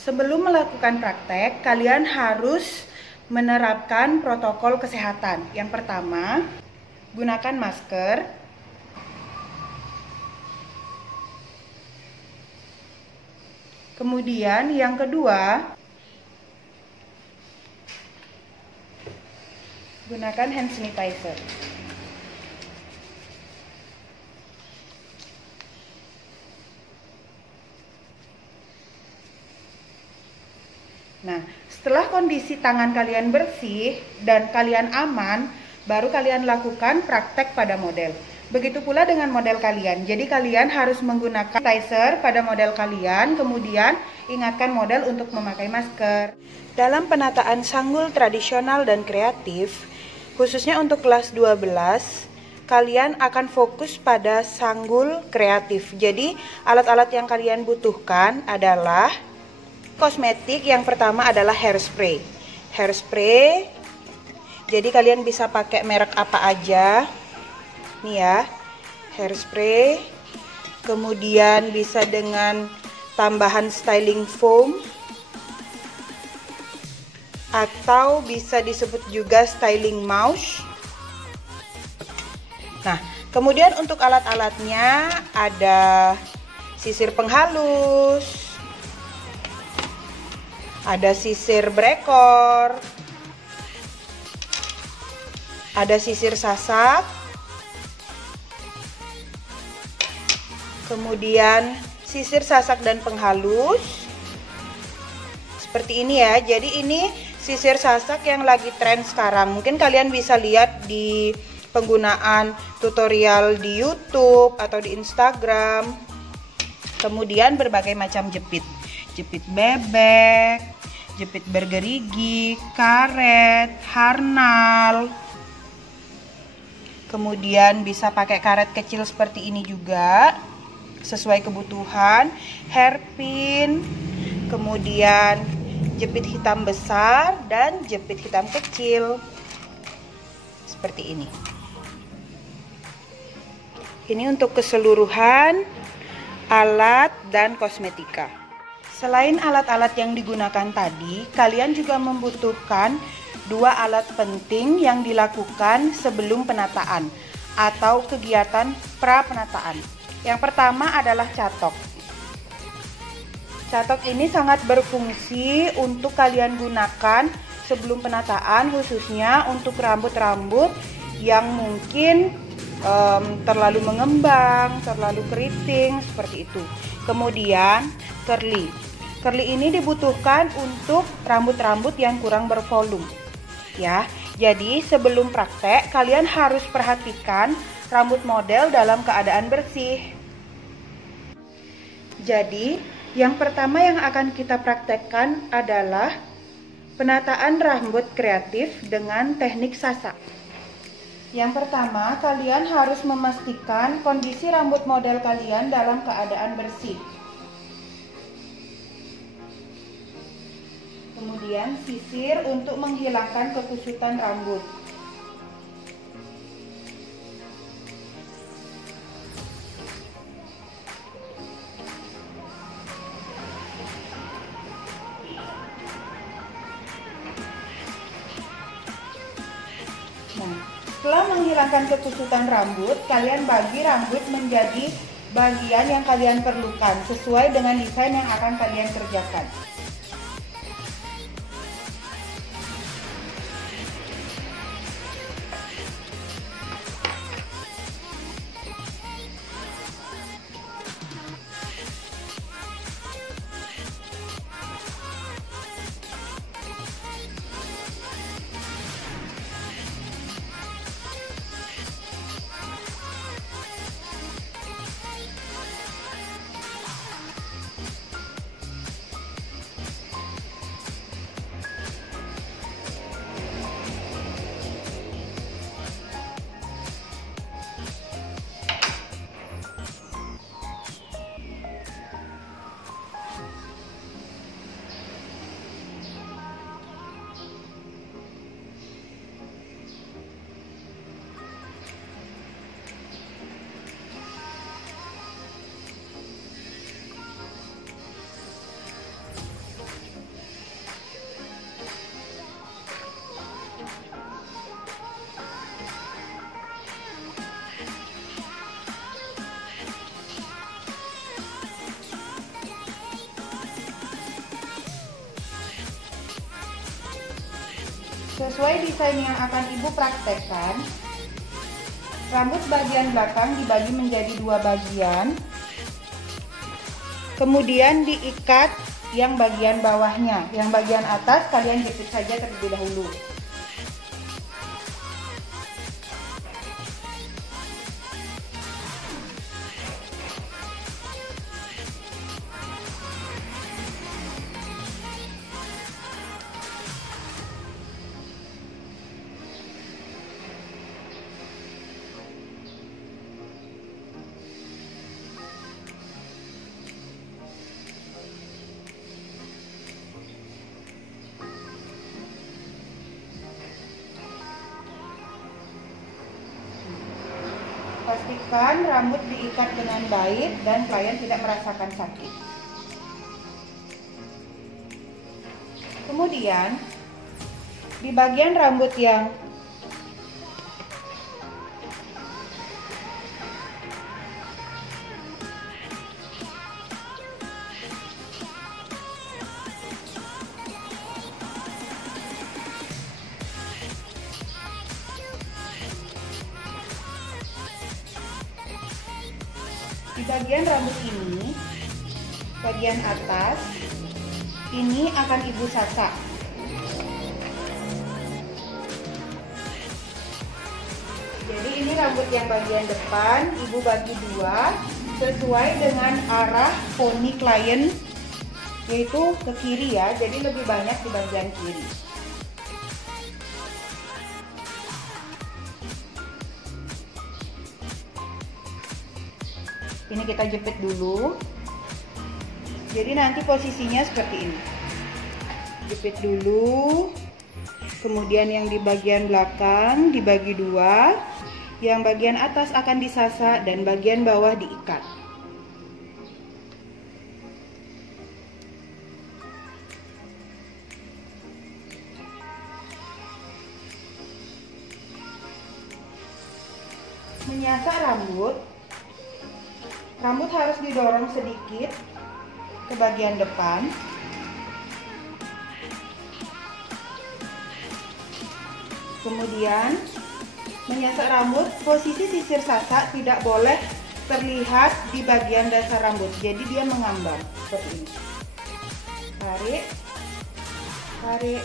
Sebelum melakukan praktek, kalian harus menerapkan protokol kesehatan. Yang pertama, gunakan masker. Kemudian yang kedua, gunakan hand sanitizer. Nah, setelah kondisi tangan kalian bersih dan kalian aman, baru kalian lakukan praktek pada model. Begitu pula dengan model kalian. Jadi kalian harus menggunakan sanitizer pada model kalian, kemudian ingatkan model untuk memakai masker. Dalam penataan sanggul tradisional dan kreatif, khususnya untuk kelas 12, kalian akan fokus pada sanggul kreatif. Jadi alat-alat yang kalian butuhkan adalah kosmetik. Yang pertama adalah hairspray. Hairspray, jadi kalian bisa pakai merek apa aja. Nih ya, hairspray. Kemudian bisa dengan tambahan styling foam, atau bisa disebut juga styling mouse. Nah, kemudian untuk alat-alatnya ada sisir penghalus, ada sisir brekor, ada sisir sasak, kemudian sisir sasak dan penghalus seperti ini ya. Jadi ini sisir sasak yang lagi tren sekarang. Mungkin kalian bisa lihat di penggunaan tutorial di YouTube atau di Instagram. Kemudian berbagai macam jepit. Jepit bebek, jepit bergerigi, karet, harnal. Kemudian bisa pakai karet kecil seperti ini juga, sesuai kebutuhan. Hairpin, kemudian jepit hitam besar dan jepit hitam kecil. Seperti ini. Ini untuk keseluruhan alat dan kosmetika. Selain alat-alat yang digunakan tadi, kalian juga membutuhkan dua alat penting yang dilakukan sebelum penataan atau kegiatan pra-penataan. Yang pertama adalah catok. Catok ini sangat berfungsi untuk kalian gunakan sebelum penataan, khususnya untuk rambut-rambut yang mungkin terlalu mengembang, terlalu keriting, seperti itu. Kemudian curly. Curly ini dibutuhkan untuk rambut-rambut yang kurang bervolume. Ya, jadi sebelum praktek kalian harus perhatikan rambut model dalam keadaan bersih. Jadi, yang pertama yang akan kita praktekkan adalah penataan rambut kreatif dengan teknik sasak. Yang pertama, kalian harus memastikan kondisi rambut model kalian dalam keadaan bersih. Kemudian sisir untuk menghilangkan kekusutan rambut. Nah, setelah menghilangkan kekusutan rambut, kalian bagi rambut menjadi bagian yang kalian perlukan sesuai dengan desain yang akan kalian kerjakan. Sesuai desain yang akan Ibu praktekkan, rambut bagian belakang dibagi menjadi 2 bagian, kemudian diikat yang bagian bawahnya. Yang bagian atas kalian jepit saja terlebih dahulu. Pastikan rambut diikat dengan baik dan klien tidak merasakan sakit. Kemudian, di bagian rambut yang rambut ini, bagian atas, ini akan Ibu sasak. Jadi ini rambut yang bagian depan, Ibu bagi 2 sesuai dengan arah poni klien, yaitu ke kiri ya, jadi lebih banyak di bagian kiri. Ini kita jepit dulu. Jadi nanti posisinya seperti ini. Jepit dulu. Kemudian yang di bagian belakang dibagi 2. Yang bagian atas akan disasa dan bagian bawah diikat. Menyasa rambut harus didorong sedikit ke bagian depan. Kemudian menyasa rambut, posisi sisir sasak tidak boleh terlihat di bagian dasar rambut, jadi dia mengambang seperti ini. Tarik, tarik,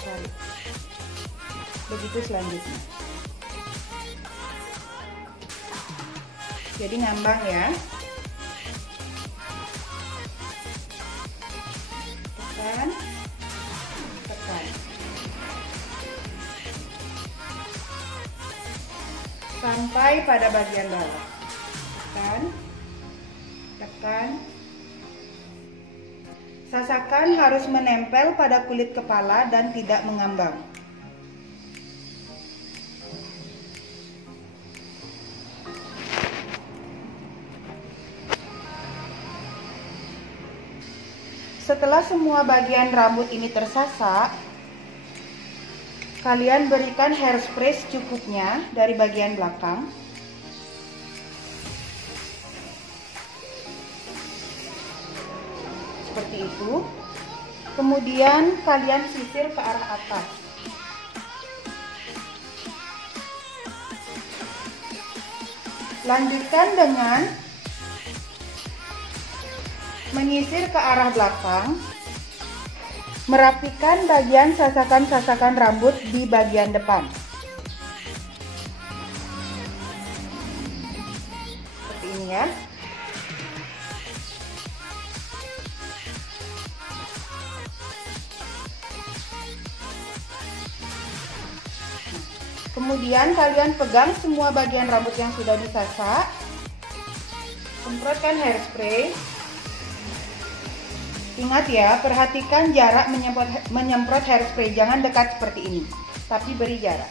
tarik. Begitu selanjutnya. Jadi ngambang ya. Tekan, tekan. Sampai pada bagian bawah. Tekan, tekan. Sasakan harus menempel pada kulit kepala dan tidak mengambang. Setelah semua bagian rambut ini tersasak, kalian berikan hairspray secukupnya dari bagian belakang. Seperti itu. Kemudian kalian sisir ke arah atas. Lanjutkan dengan menyisir ke arah belakang, merapikan bagian sasakan-sasakan rambut di bagian depan. Seperti ini ya. Kemudian kalian pegang semua bagian rambut yang sudah disasak, semprotkan hairspray. Ingat ya, perhatikan jarak menyemprot hairspray, jangan dekat seperti ini, tapi beri jarak.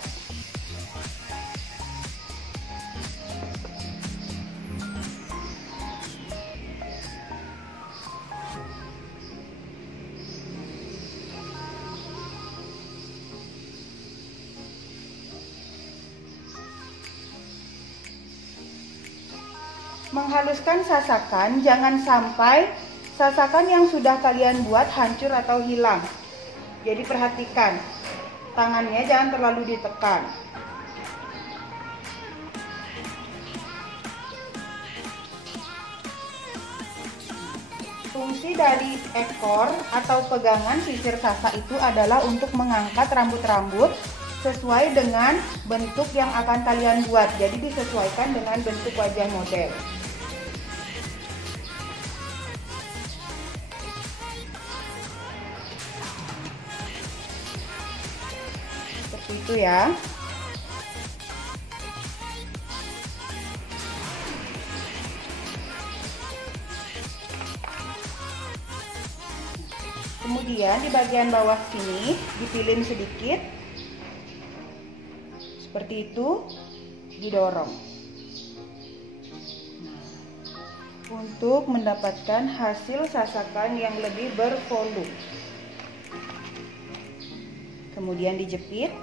Menghaluskan sasakan, jangan sampai sasakan yang sudah kalian buat hancur atau hilang. Jadi perhatikan, tangannya jangan terlalu ditekan. Fungsi dari ekor atau pegangan sisir sasa itu adalah untuk mengangkat rambut-rambut sesuai dengan bentuk yang akan kalian buat. Jadi disesuaikan dengan bentuk wajah model. Seperti itu ya. Kemudian di bagian bawah sini dipilin sedikit. Seperti itu, didorong. Untuk mendapatkan hasil sasakan yang lebih bervolume. Kemudian dijepit.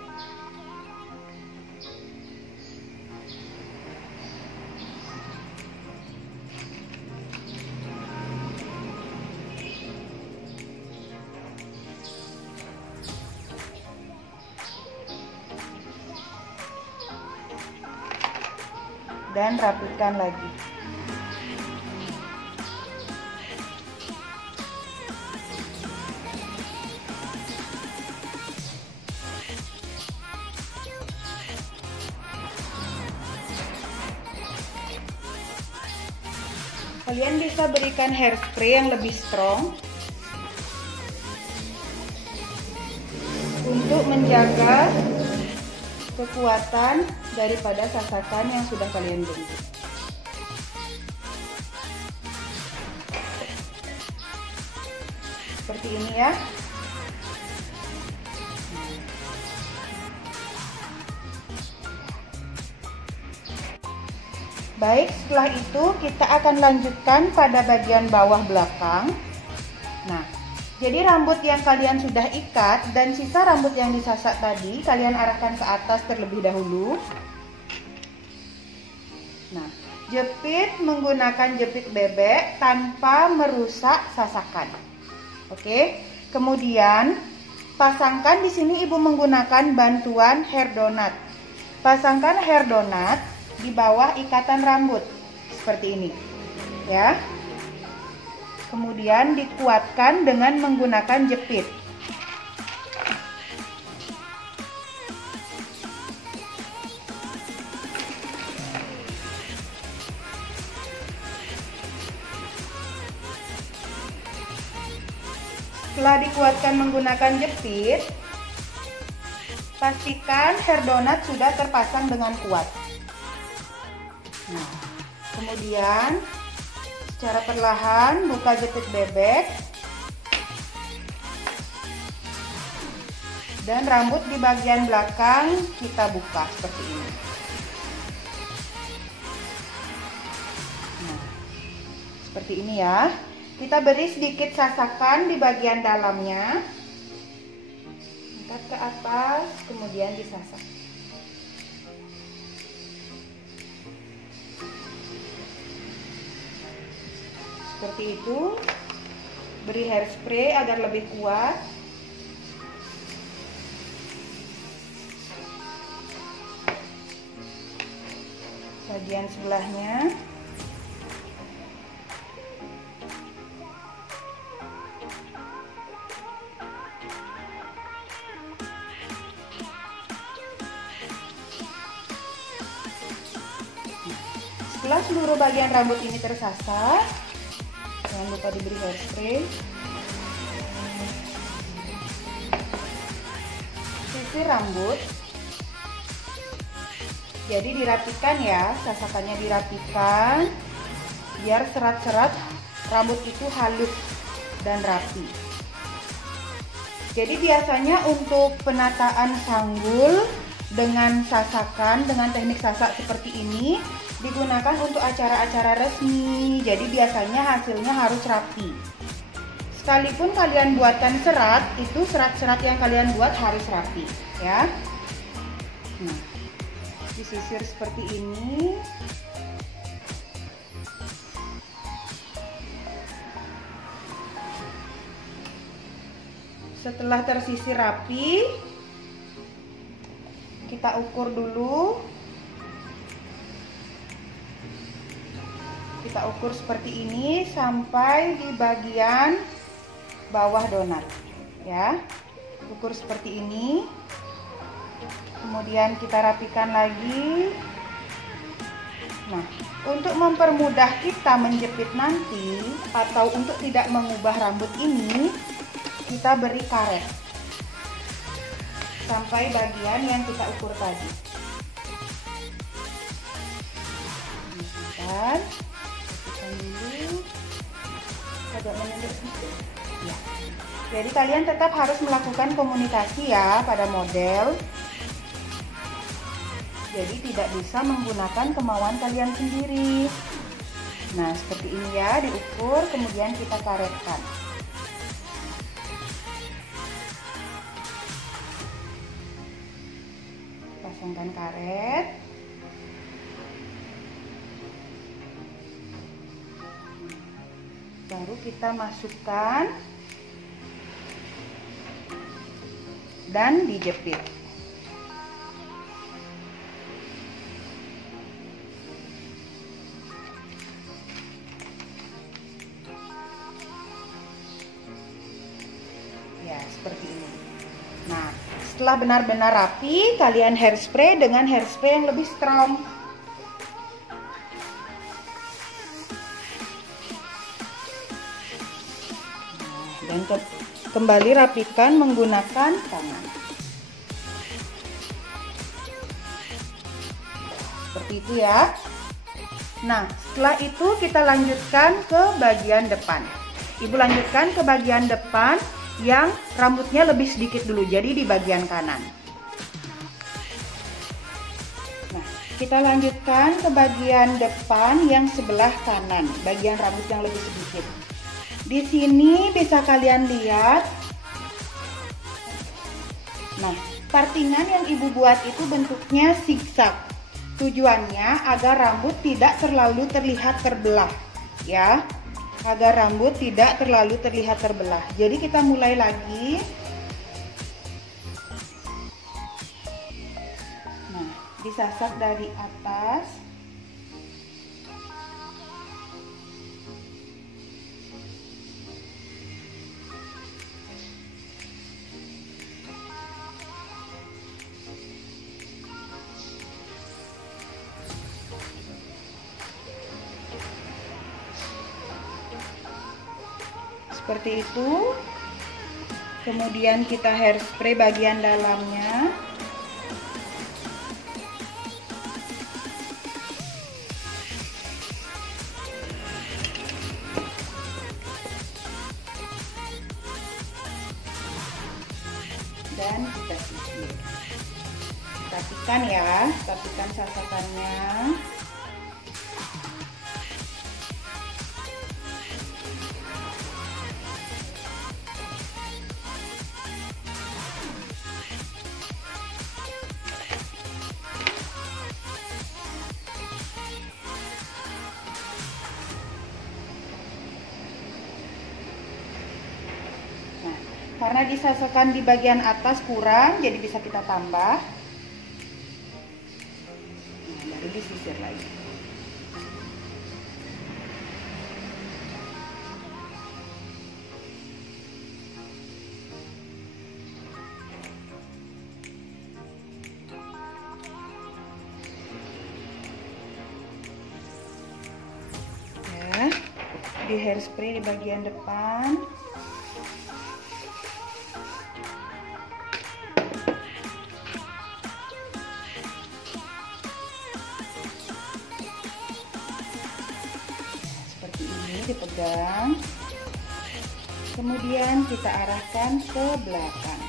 Dan rapikan lagi. Kalian bisa berikan hairspray yang lebih strong untuk menjaga kekuatan daripada sasakan yang sudah kalian bentuk. Seperti ini ya. Baik, setelah itu kita akan lanjutkan pada bagian bawah belakang. Nah, jadi rambut yang kalian sudah ikat dan sisa rambut yang disasak tadi kalian arahkan ke atas terlebih dahulu. Nah, jepit menggunakan jepit bebek tanpa merusak sasakan. Oke. Kemudian pasangkan di sini ibu menggunakan bantuan hair donut. Pasangkan hair donut di bawah ikatan rambut seperti ini, ya. Kemudian dikuatkan dengan menggunakan jepit. Setelah dikuatkan menggunakan jepit, pastikan hair donut sudah terpasang dengan kuat. Nah, kemudian secara perlahan buka jepit bebek dan rambut di bagian belakang kita buka seperti ini. Nah, seperti ini ya. Kita beri sedikit sasakan di bagian dalamnya, angkat ke atas, kemudian disasak. Seperti itu, beri hairspray agar lebih kuat. Bagian sebelahnya. Setelah seluruh bagian rambut ini tersasar, jangan lupa diberi hairspray. Sisir rambut. Jadi dirapikan ya, sasakannya dirapikan biar serat-serat rambut itu halus dan rapi. Jadi biasanya untuk penataan sanggul dengan sasakan, dengan teknik sasak seperti ini digunakan untuk acara-acara resmi. Jadi biasanya hasilnya harus rapi. Sekalipun kalian buatkan serat, itu serat-serat yang kalian buat harus rapi, ya. Nah, disisir seperti ini. Setelah tersisir rapi, kita ukur dulu. Kita ukur seperti ini sampai di bagian bawah donat ya. Ukur seperti ini. Kemudian kita rapikan lagi. Nah, untuk mempermudah kita menjepit nanti atau untuk tidak mengubah rambut ini, kita beri karet sampai bagian yang kita ukur tadi. Rapikan dulu, agak menyentuh sedikit. Ya. Jadi kalian tetap harus melakukan komunikasi ya pada model. Jadi tidak bisa menggunakan kemauan kalian sendiri. Nah, seperti ini ya, diukur kemudian kita karetkan. Pasangkan karet. Baru kita masukkan dan dijepit. Ya, seperti ini. Nah, setelah benar-benar rapi, kalian hairspray dengan hairspray yang lebih strong. Nah, dan kembali rapikan menggunakan tangan. Seperti itu ya. Nah, setelah itu kita lanjutkan ke bagian depan. Ibu lanjutkan ke bagian depan yang rambutnya lebih sedikit dulu, jadi di bagian kanan. Nah, kita lanjutkan ke bagian depan yang sebelah kanan, bagian rambut yang lebih sedikit. Di sini bisa kalian lihat. Nah, partingan yang ibu buat itu bentuknya zigzag. Tujuannya agar rambut tidak terlalu terlihat terbelah, ya. Agar rambut tidak terlalu terlihat terbelah. Jadi kita mulai lagi. Nah, disasak dari atas. Seperti itu. Kemudian kita hairspray bagian dalamnya. Dan kita sisir. Rapikan ya, rapikan sasakannya. Karena disasakan di bagian atas kurang, jadi bisa kita tambah. Nah, baru disisir lagi. Ya, di hairspray di bagian depan. Dipegang, kemudian kita arahkan ke belakang.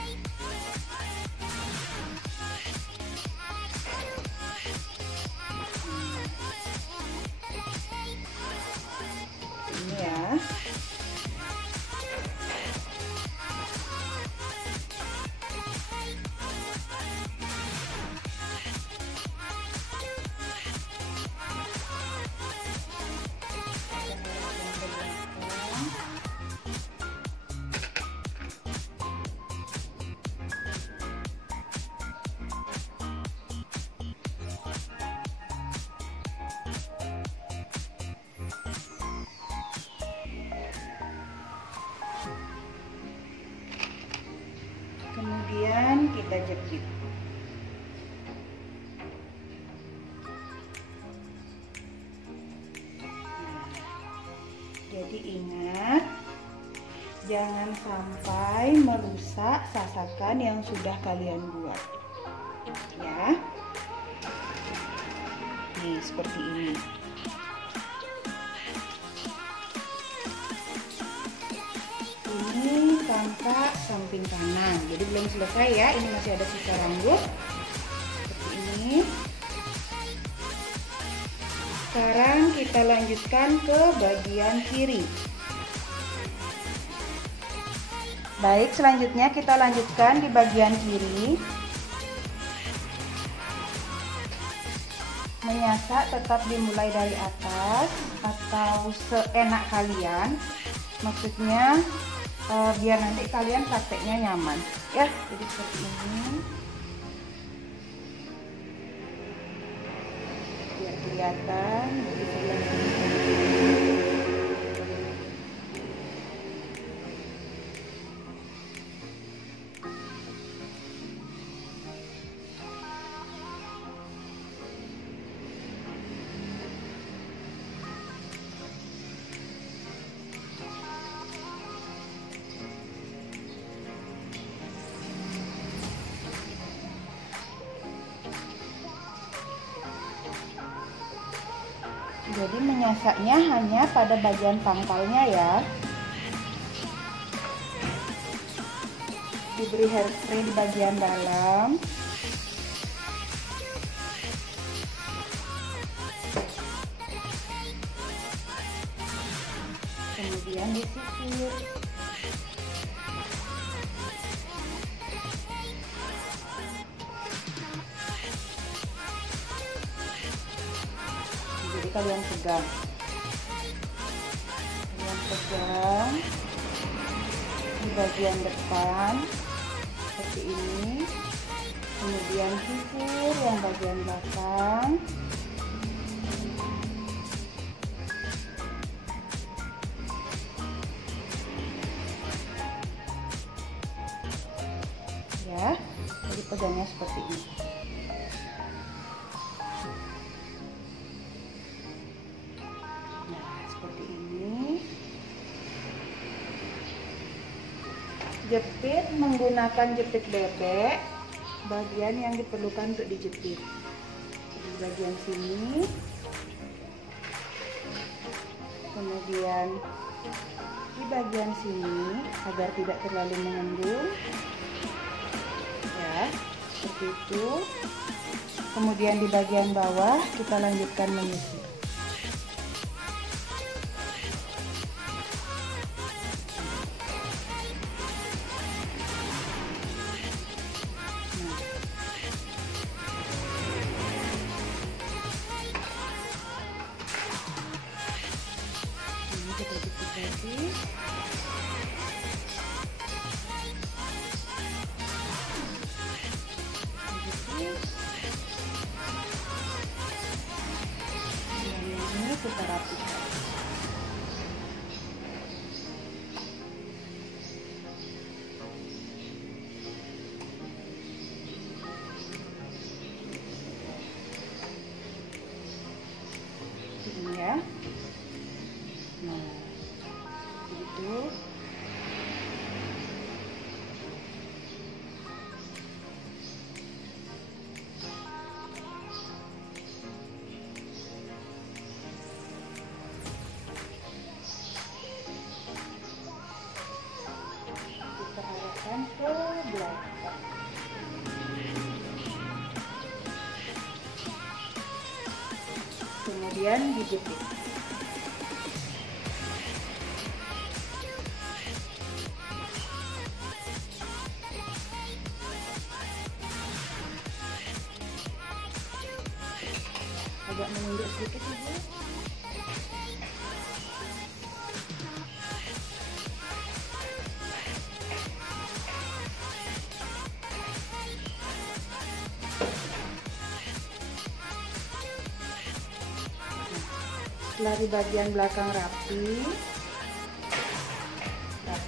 Ini ya. kita jepit. Jadi ingat, jangan sampai merusak sasakan yang sudah kalian buat. Ya. Nih, seperti ini. Ini pangkak samping kanan. Jadi belum selesai ya, ini masih ada sisa rambut. Seperti ini. Sekarang kita lanjutkan ke bagian kiri. Baik, selanjutnya kita lanjutkan di bagian kiri. Menyasar tetap dimulai dari atas atau seenak kalian. Maksudnya biar nanti kalian prakteknya nyaman. Ya, jadi seperti ini. Biar kelihatan di sebelah sini. Jadi menyasaknya hanya pada bagian pangkalnya ya. Diberi hairspray di bagian dalam. Kemudian disisir. Kalian pegang di bagian depan seperti ini, kemudian sisir yang bagian belakang. Ya, jadi pegangnya seperti ini. Jepit menggunakan jepit bebek, bagian yang diperlukan untuk dijepit. Di bagian sini, kemudian di bagian sini agar tidak terlalu mengembung. Ya, seperti itu. Kemudian di bagian bawah kita lanjutkan menyisir. Kita rapikan. Ini ya. Nah, begitu. Ke belakang. Kemudian dijepit. Agak menunduk sedikit ibu. Setelah di bagian belakang rapi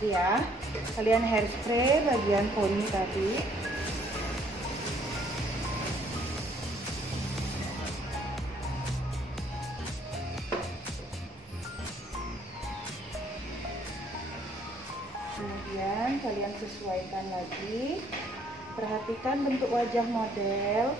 ya, kalian hairspray bagian poni tadi, Kemudian kalian sesuaikan lagi. Perhatikan bentuk wajah model.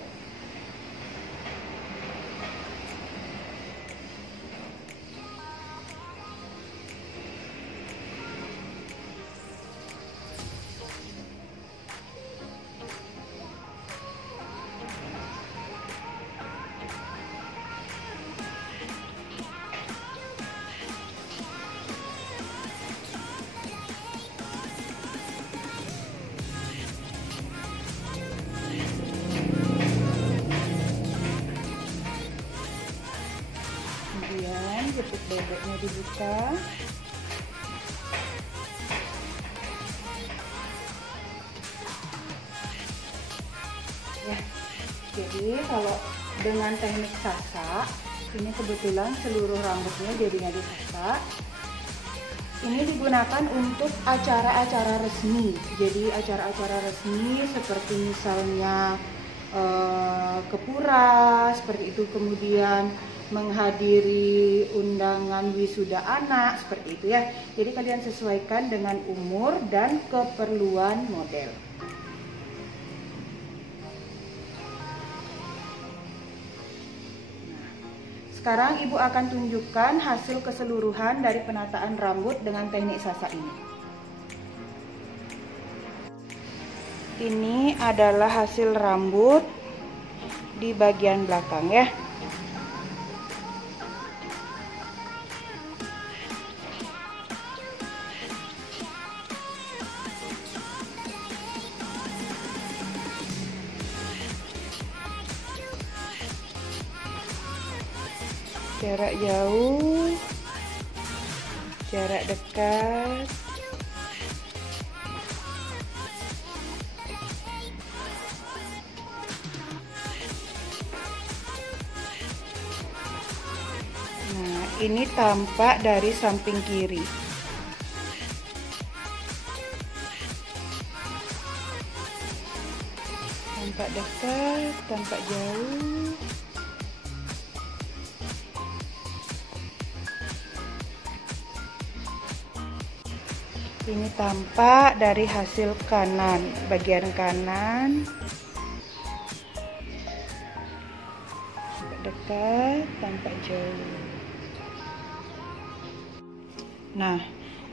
Kemudian jepit bebeknya dibuka. Ya, jadi kalau dengan teknik sasak, ini kebetulan seluruh rambutnya jadinya disasak. Ini digunakan untuk acara-acara resmi. Jadi acara-acara resmi seperti misalnya ke pura, seperti itu. Kemudian menghadiri undangan wisuda anak, seperti itu ya. Jadi kalian sesuaikan dengan umur dan keperluan model. Sekarang Ibu akan tunjukkan hasil keseluruhan dari penataan rambut dengan teknik sasak ini. Ini adalah hasil rambut di bagian belakang ya. Jarak jauh, jarak dekat, nah ini tampak dari samping kiri. Tampak dekat, tampak jauh. Ini tampak dari hasil kanan, bagian kanan. Tampak dekat, tampak jauh. Nah,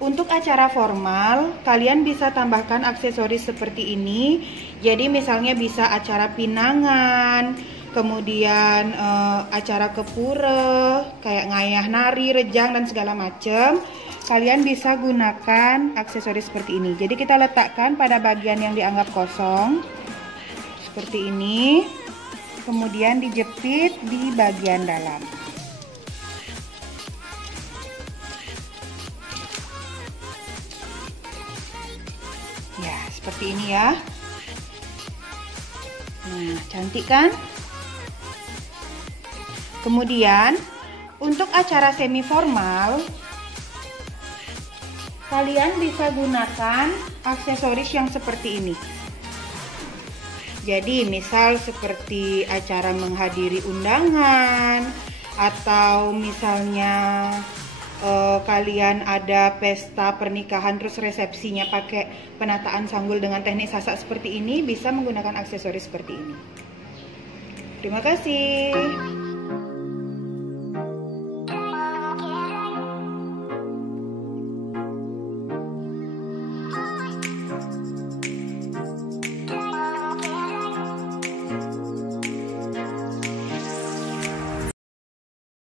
untuk acara formal, kalian bisa tambahkan aksesoris seperti ini. Jadi misalnya bisa acara pinangan, kemudian acara kepura, kayak ngayah nari, rejang, dan segala macam. Kalian bisa gunakan aksesoris seperti ini. Jadi kita letakkan pada bagian yang dianggap kosong seperti ini, kemudian dijepit di bagian dalam. Ya, seperti ini ya. Nah, cantik kan? Kemudian untuk acara semi formal, kalian bisa gunakan aksesoris yang seperti ini. Jadi misal seperti acara menghadiri undangan, atau misalnya kalian ada pesta pernikahan terus resepsinya pakai penataan sanggul dengan teknik sasak seperti ini, bisa menggunakan aksesoris seperti ini. Terima kasih.